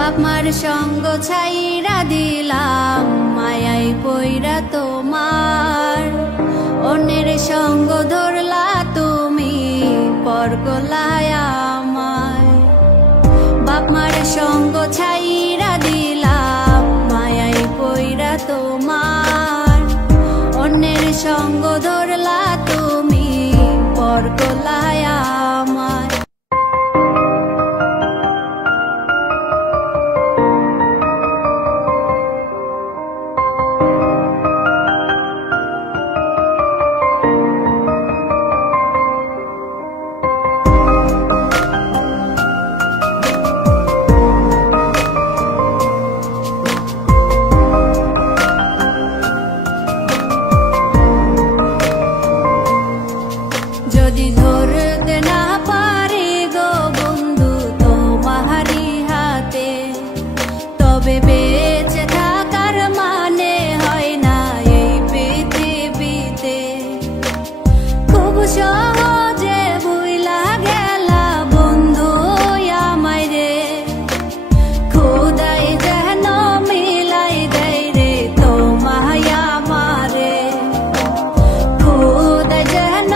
বাপ মার সঙ্গ ছাইরা দিলাম মায়াই পইরা তোমার, অন্যের সঙ্গ ধরলা তুমি পর করলায় আমায়। বাপ মার সঙ্গ ছাইরা দিলাম মায়াই পইরা তোমার, অন্যের সঙ্গ ধরলা তুমি পর করলায় আমায়। যদি ধরতে না পারি গো বন্ধু তোমারি হাতে, তবে বেঁচে থাকার মানে হয় না এই পৃথিবীতে। খুব সহজে ভুইলা গেলা বন্ধু আমায় রে, খোদাই যেন মিলাই দেয় রে তোমায় আমারে, খোদাই যেন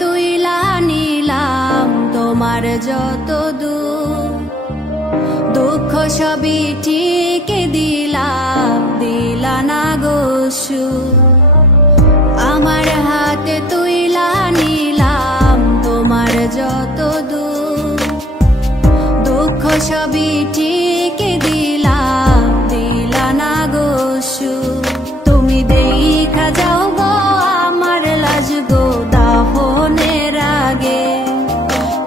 তুইলা নিলাম তোমার যত দুঃখ সবই ঠিক দিলা না গো সুখ। আমার হাতে তুইলা নিলাম তোমার যত দুঃখ সবই ঠিক দিলা না গো সুখ। তুমি দেখা যাও গো আমার লাজ গো দাফনের আগে,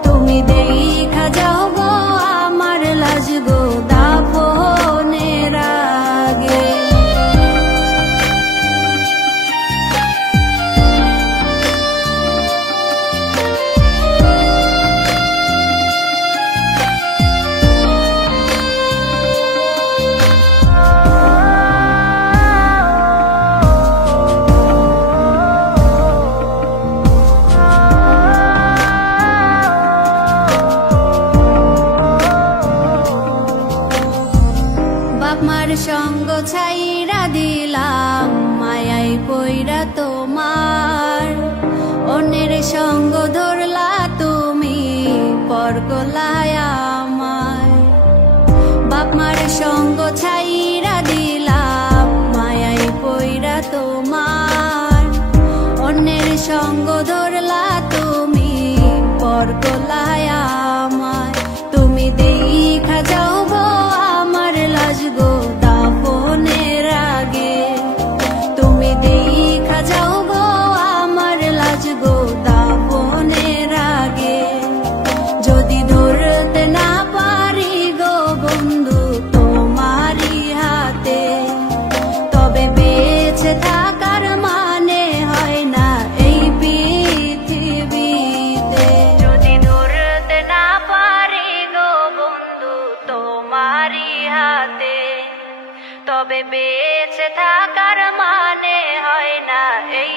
তুমি দেখা যাও গো আমার লাজ গো দাফনের আগে। বাপ মার সঙ্গ ছাইরা দিলাম মায়াই পইরা তোমার, অন্যের সঙ্গ ধরলা তুমি পর করলায় আমায়। বাপ মার সঙ্গ ছাইরা দিলাম মায়াই পইরা তোমার, অন্যের সঙ্গ ধরলা তুমি পর করলায় আমায়। তুমি দেখা যাও গো আমার লাজ গো দাফনের আগে, তুমি দেখা যাও গো আমার লাজ গো দাফনের আগে। যদি ধরতে না পারি গো বন্ধু তোমারি হাতে, তবে বেঁচে থাকার মানে হয় না এই পৃথিবীতে। যদি ধরতে না পারি গো বন্ধু তোমারি হাতে, তবে বেঁচে থাকার মানে হয় না এই